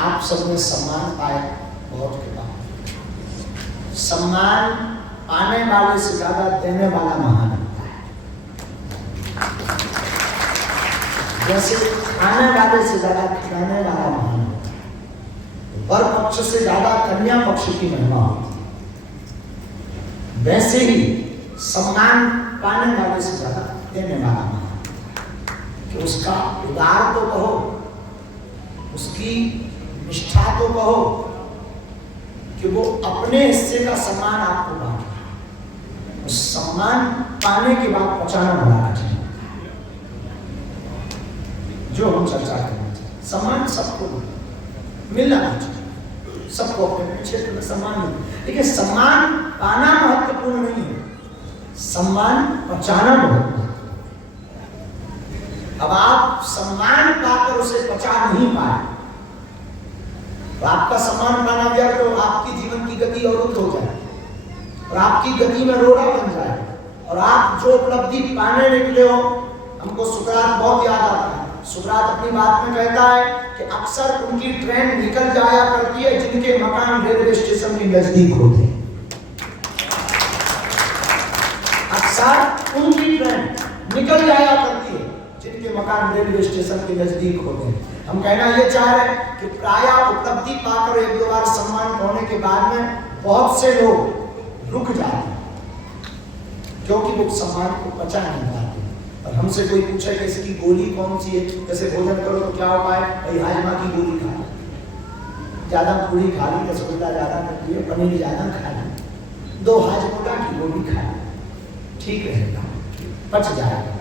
आप सबने सम्मान पाया, बहुत कृपा। सम्मान पाने वाले से ज्यादा देने वाला महान होता है। जैसे खाने वाले से ज्यादा खिलाने वाला महान होता है, वर पक्ष से ज्यादा कन्या पक्ष की महिमा होती है, वैसे ही सम्मान पाने वाले से ज्यादा देने वाला महान होता है। कि उसका उदार तो कहो, उसकी निष्ठा तो कहो कि वो अपने हिस्से का सम्मान आपको बांट रहा है। उस सम्मान पाने के बाद पहुंचाना बड़ा कठिन होता है, जो हम चर्चा करना चाहिए। सम्मान सबको मिलना चाहिए, सबको अपने क्षेत्र में सम्मान मिले, लेकिन सम्मान पाना महत्वपूर्ण नहीं है, सम्मान पहुंचाना महत्वपूर्ण। अब आप सम्मान पाकर उसे पचा नहीं पाए, तो आपका सम्मान पाना गया तो आपकी जीवन की गति अवरुद्ध हो जाए और आपकी गति में रोड़ा बन जाए, और आप जो उपलब्धि पाने निकले हो, हमको सुकरात बहुत याद आता है। सुकरात अपनी बात में कहता है कि अक्सर उनकी ट्रेन निकल जाया करती है जिनके मकान रेलवे स्टेशन के नजदीक होते हैं। अक्सर उनकी ट्रेन निकल जाया करती है जिनके मकान रेलवे स्टेशन के नजदीक होते हैं। हम कहना ये चाह रहे हैं कि प्रायः उपलब्धि पाकर एक दो बार सम्मान होने के बाद में बहुत से लोग रुक जाते हैं, क्योंकि वो सम्मान को पचा नहीं पाते। और हमसे कोई पूछे कि इसकी गोली कौन सी है, जैसे भोजन करो तो क्या उपाय, भाई हाजमा की गोली खा लो, ज्यादा पूरी खा ली, रसगुल्ला ज्यादा कर लिया, पनीर ज्यादा खा ली, 2 हाजमा की गोली खा ली, ठीक रहेगा, पच जाएगा।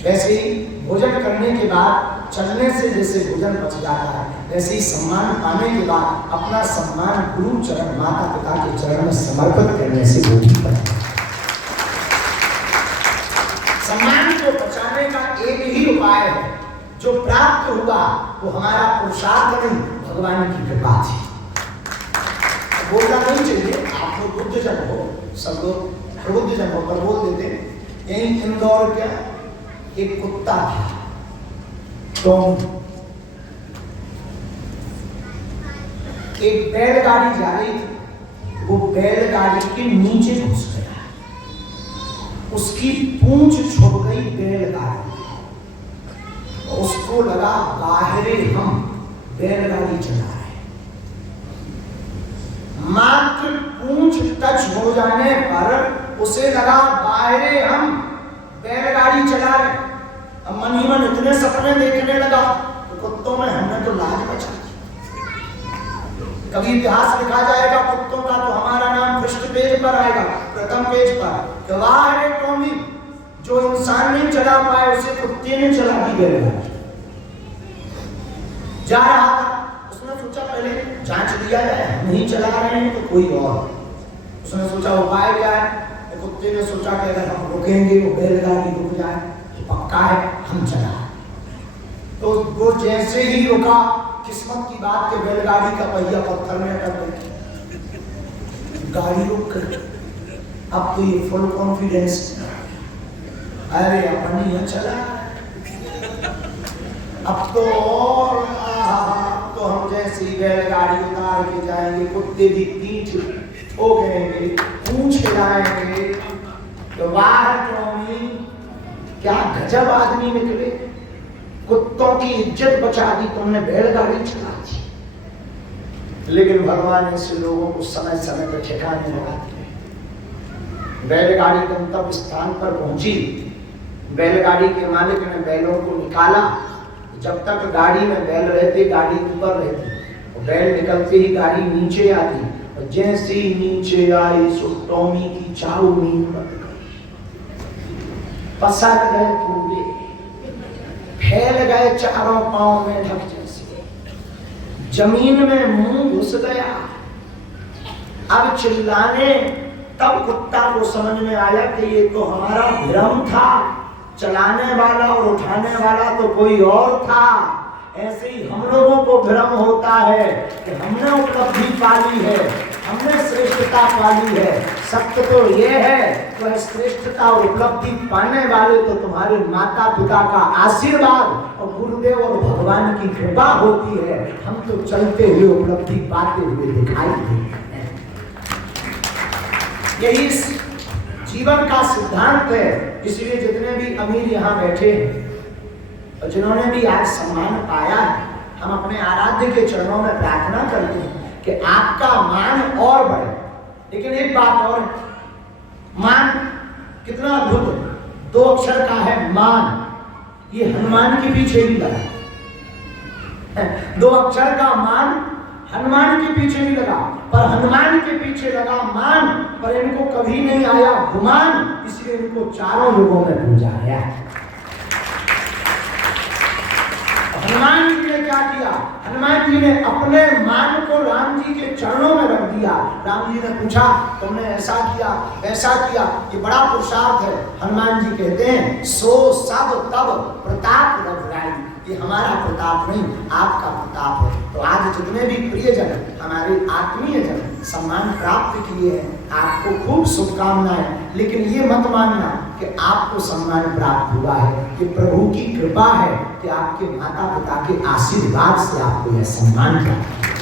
वैसे ही भोजन करने के बाद चलने से जैसे भोजन पच जाता है, वैसे ही सम्मान पाने के बाद अपना सम्मान गुरु चरण, माता पिता के चरण में समर्पित करने से वो भी पचता है। सम्मान को बचाने का एक ही उपाय है, जो प्राप्त हुआ वो हमारा पुरुषार्थ नहीं, भगवान की कृपा थी। बोलना नहीं चाहिए, आप लोग बुद्ध जन हो, सब लोग प्रबुद्ध जन हो, पर बोल देते हैं। यही इंदौर क्या एक कुत्ता था, टॉम, एक बैलगाड़ी जा रही थी, वो बैलगाड़ी के नीचे घुस गया, उसकी पूंछ छुप गई बैलगाड़ी, उसको लगा बाहरे हम बैलगाड़ी चला रहे, मात्र पूंछ टच हो जाने पर उसे लगा बाहरे हम बैलगाड़ी चला रहे। अब मन ही मन इतने सपने देखने लगा तो कुत्तों में हमने तो लाज बचा दी। कभी इतिहास लिखा जाएगा कुत्तों का तो हमारा नाम पृष्ठ पेज पर आएगा, प्रथम पेज पर। वाह रे टॉमी, जो इंसान नहीं चला पाए उसे कुत्ते ने चला दी बैलगाड़ी। जा रहा था, उसने सोचा पहले जांच लिया जाए, हम नहीं चला रहे हैं तो कोई और। उसने सोचा उपाय क्या है, कुत्ते ने सोचा कि अगर हम रुकेंगे तो बैलगाड़ी रुक जाए, तो पक्का है हम चला। तो वो जैसे ही रुका, किस्मत की बात कि बैलगाड़ी का पहिया पत्थर में अटक गई, गाड़ी रुक गई। अब तो ये फुल कॉन्फिडेंस, अरे अपन यहाँ चला, अब तो और तो हम जैसे ही बैलगाड़ी उतार के जाएंगे, कुत्ते भी पीठ ठोकेंगे, पूंछ हिलाएंगे, तो वाह टॉमी, क्या गजब आदमी निकले, कुत्तों की इज्जत बचा दी तुमने, बैलगाड़ी चला दी। लेकिन भगवान ऐसे लोगों को समय समय पर ठिकाने लगाते हैं। बैलगाड़ी गंतव्य स्थान पर पहुंची, बैलगाड़ी के मालिक ने बैलों को निकाला। जब तक गाड़ी में बैल रहते, गाड़ी ऊपर रहती, बैल निकलते ही गाड़ी नीचे आती, और जैसे ही नीचे आई सो टॉमी की चारों नींद बन गई, पसर गए पूरे, फैल गए चारों पांव में ढक जैसे, जमीन में मुंह घुस गया। अब चिल्लाने, तब कुत्ता को समझ में आया कि ये तो हमारा भ्रम था, चलाने वाला और उठाने वाला तो कोई और था। ऐसे ही हम लोगों को भ्रम होता है कि हमने उपलब्धि पाली है, हमने श्रेष्ठता पाली है। सत्य तो ये है वह श्रेष्ठता और उपलब्धि पाने वाले तो तुम्हारे माता पिता का आशीर्वाद और गुरुदेव और भगवान की कृपा होती है। हम तो चलते हुए उपलब्धि पाते हुए दिखाई देते हैं। यही इस जीवन का सिद्धांत है। इसलिए जितने भी अमीर यहाँ बैठे हैं और जिन्होंने भी आज सम्मान पाया है, हम अपने आराध्य के चरणों में प्रार्थना करते हैं कि आपका मान और बढ़े। लेकिन एक बात और, मान कितना अद्भुत है, 2 अक्षर का है मान। ये हनुमान के पीछे भी लगा, 2 अक्षर का मान हनुमान के पीछे भी लगा, पर हनुमान के पीछे लगा मान, पर इनको कभी नहीं आया गुमान, इसलिए इनको चारों लोगों में पूजा गया। हनुमान जी ने क्या किया? हनुमान जी ने अपने मान को राम जी के चरणों में रख दिया। राम जी ने पूछा तुमने ऐसा किया वैसा किया, ये बड़ा पुरुषार्थ है। हनुमान जी कहते हैं सो सब तब प्रताप रघुराई, ये हमारा प्रताप नहीं आपका प्रताप है। तो आज जितने भी प्रियजन हमारे आत्मीय जन सम्मान प्राप्त किए हैं, आपको खूब शुभकामनाएं। लेकिन ये मत मानना कि आपको सम्मान प्राप्त हुआ है, ये प्रभु की कृपा है कि आपके माता पिता के आशीर्वाद से आपको यह सम्मान प्राप्त हुआ।